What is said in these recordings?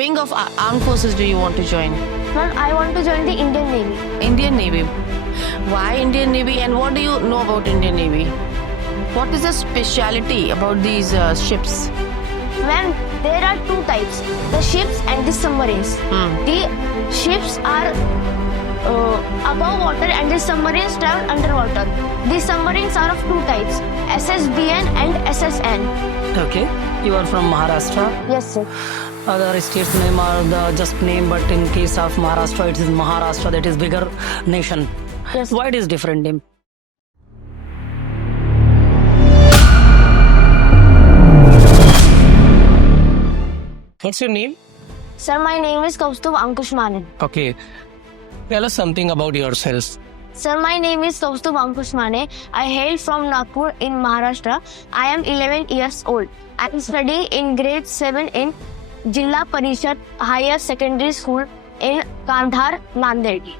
wing of armed forces do you want to join? Ma'am, I want to join the Indian Navy. Indian Navy. Why Indian Navy and what do you know about Indian Navy? What is the speciality about these ships? Ma'am, there are two types, the ships and the submarines. The ships are above water and the submarines travel underwater. The submarines are of two types, SSBN and SSN. Okay, you are from Maharashtra. Yes, sir. Other states name are the just name, but in case of Maharashtra, it is Maharashtra, that is bigger nation. Yes. Why it is different name? What's your name? Sir, my name is Kaustubh Ankush Mane. Okay. Tell us something about yourself. Sir, my name is Kaustubh Ankush Mane. I hail from Nagpur in Maharashtra. I am 11 years old. I am studying in grade 7 in Jilla Parishad Higher Secondary School in Kandhar, Nanded.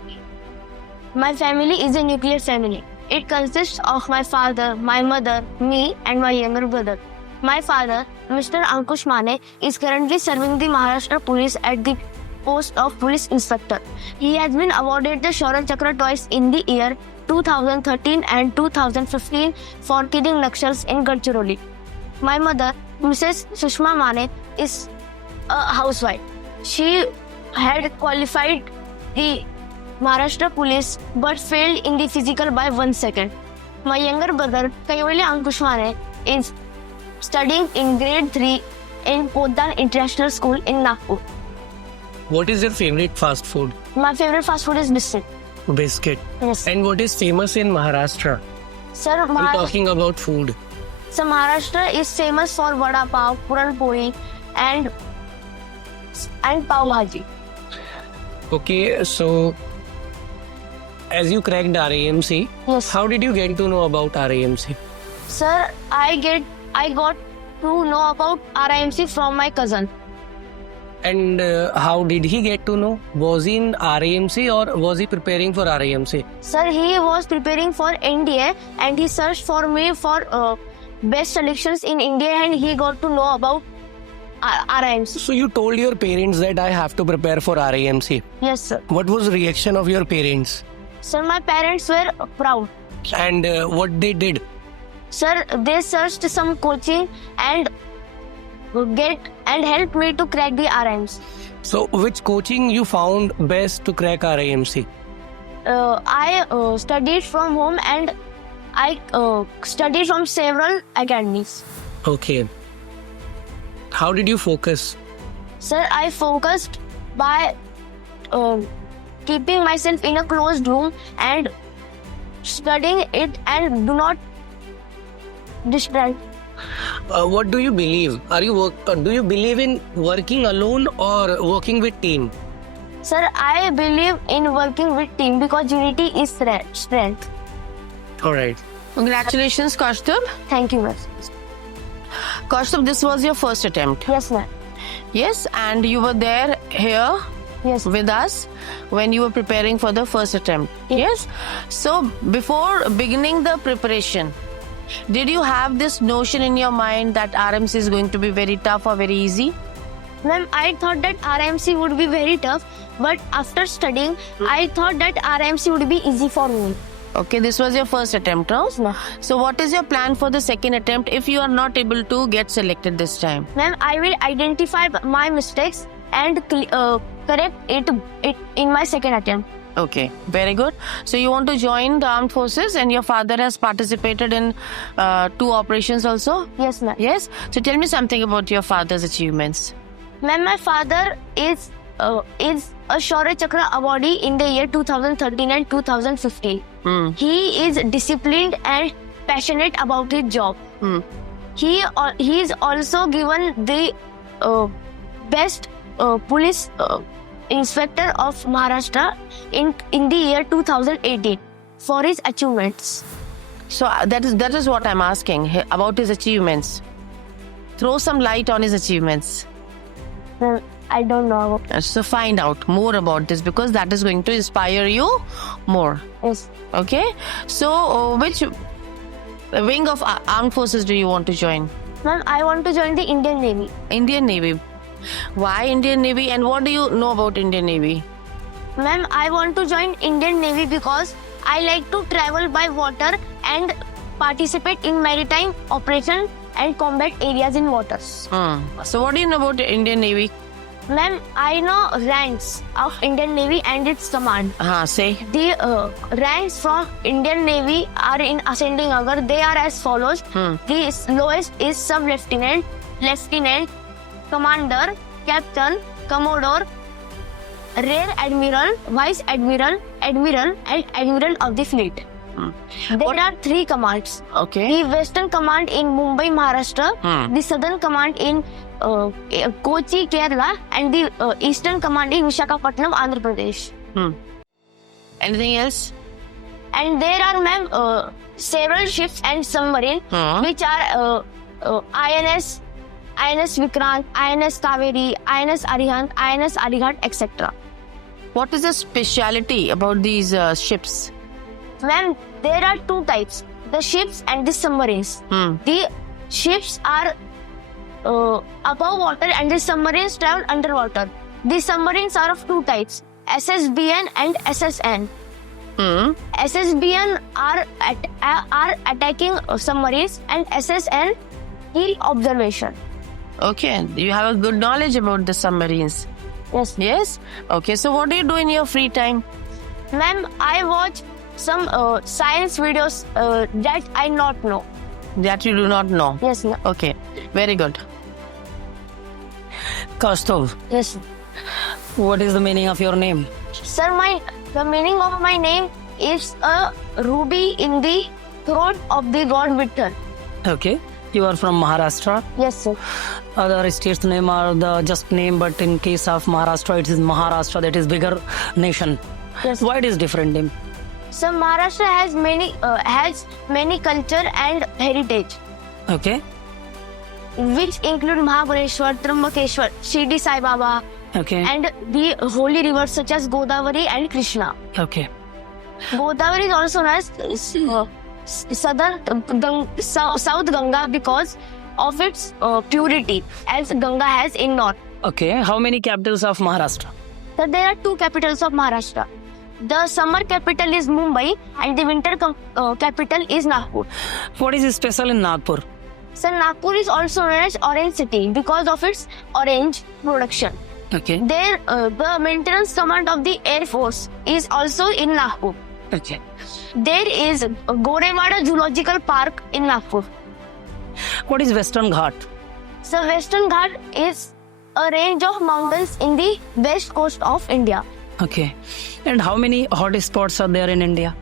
My family is a nuclear family. It consists of my father, my mother, me and my younger brother. My father, Mr. Ankush Mane, is currently serving the Maharashtra Police at the post of Police Inspector. He has been awarded the Shaurya Chakra twice in the year 2013 and 2015 for killing Nakshals in Gadchiroli. My mother, Mrs. Sushma Mane, is a housewife. She had qualified the Maharashtra Police but failed in the physical by 1 second. My younger brother, Kaivalya Ankush Mane, is studying in grade 3 in Poddar International School in Nagpur. What is your favorite fast food? My favorite fast food is biscuit. Biscuit. Yes. And what is famous in Maharashtra? Sir, We're talking about food. Maharashtra is famous for vada pav, puran poli, and pav bhaji. Okay, so as you cracked RAMC, Yes. how did you get to know about RAMC? Sir, I got to know about RIMC from my cousin. And how did he get to know? Was he in RAMC or was he preparing for RAMC? Sir, he was preparing for NDA and he searched for me for best selections in India and he got to know about RIMC. So you told your parents that I have to prepare for RAMC. Yes, sir. What was the reaction of your parents? Sir, my parents were proud. And what they did? Sir, they searched some coaching and helped me to crack the RIMC. So which coaching you found best to crack RAMC? I studied from home and I studied from several academies. Okay. How did you focus? Sir, I focused by keeping myself in a closed room and studying it and do not distract. What do you believe? Do you believe in working alone or working with team? Sir, I believe in working with team because unity is strength. All right. Congratulations, Kaustubh. Thank you, ma'am. Kaustubh, this was your first attempt. Yes, ma'am. Yes, and you were there here Yes. with us when you were preparing for the first attempt. Yes. So before beginning the preparation, did you have this notion in your mind that RMC is going to be very tough or very easy? Ma'am, I thought that RIMC would be very tough, but after studying, I thought that RIMC would be easy for me. Okay, this was your first attempt, no? Yes, ma'am. So what is your plan for the second attempt if you are not able to get selected this time? Ma'am, I will identify my mistakes and correct it in my second attempt. Okay, very good. So you want to join the armed forces and your father has participated in 2 operations also? Yes, ma'am. Yes? So tell me something about your father's achievements. Ma'am, my father is a Shaurya Chakra awardee in the year 2013 and 2015. He is disciplined and passionate about his job. He is also given the best police inspector of Maharashtra in the year 2018 for his achievements. So that is what I'm asking about his achievements. Throw some light on his achievements. I don't know. So find out more about this because that is going to inspire you more. Yes. Okay? So which wing of armed forces do you want to join? Ma'am, I want to join the Indian Navy. Indian Navy. Why Indian Navy and what do you know about Indian Navy? Ma'am, I want to join Indian Navy because I like to travel by water and participate in maritime operations and combat areas in waters. So what do you know about Indian Navy? Ma'am, I know ranks of Indian Navy and its command. Say. The ranks from Indian Navy are in ascending order. They are as follows. The lowest is sub-lieutenant, lieutenant, commander, captain, commodore, rear admiral, vice admiral, admiral, and admiral of the fleet. There are 3 commands. Okay. The Western Command in Mumbai, Maharashtra, the Southern Command in Kochi, Kerala, and the Eastern Command in Visakhapatnam, Andhra Pradesh. Anything else? And there are, ma'am, several ships and submarines which are INS Vikrant, INS Kaveri, INS Arihant, INS Arighat, etc. What is the speciality about these ships? Ma'am, there are 2 types, the ships and the submarines. The ships are above water and the submarines travel underwater. The submarines are of 2 types, SSBN and SSN. SSBN are attacking submarines and SSN keel observation. Okay, you have a good knowledge about the submarines. Yes. Yes? Okay, so what do you do in your free time? Ma'am, I watch some science videos that I not know. That you do not know. Yes, ma'am. Okay, very good. Kaustav, Yes. what is the meaning of your name? Sir, the meaning of my name is a ruby in the throat of the god Vittal. Okay. You are from Maharashtra. Yes, sir. Other states' name are the just name, but in case of Maharashtra, it is Maharashtra, that is bigger nation. Yes. Why it is different name? So Maharashtra has many culture and heritage, Okay. which include Mahabaleshwar, Trambakeshwar, Shirdi Sai Baba, Okay. and the holy rivers such as Godavari and Krishna. Okay. Godavari is also known as South Ganga because of its purity, as Ganga has in north. Okay. How many capitals of Maharashtra? So there are 2 capitals of Maharashtra. The summer capital is Mumbai and the winter capital is Nagpur. What is special in Nagpur? So Nagpur is also known as Orange City because of its orange production. Okay. There, the maintenance command of the Air Force is also in Nagpur. Okay. There is Gorewada Zoological Park in Nagpur. What is Western Ghat? So Western Ghat is a range of mountains in the west coast of India. Okay. And how many hot spots are there in India?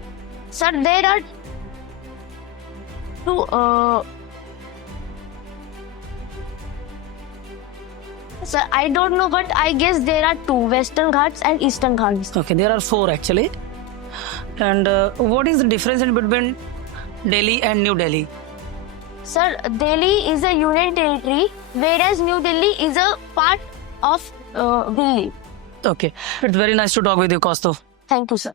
Sir, there are 2. Sir, I don't know, but I guess there are 2, Western Ghats and Eastern Ghats. Okay, there are 4 actually. And what is the difference in between Delhi and New Delhi? Sir, Delhi is a union territory, whereas New Delhi is a part of Delhi. Okay. It's very nice to talk with you, Kaustav. Thank you, sir.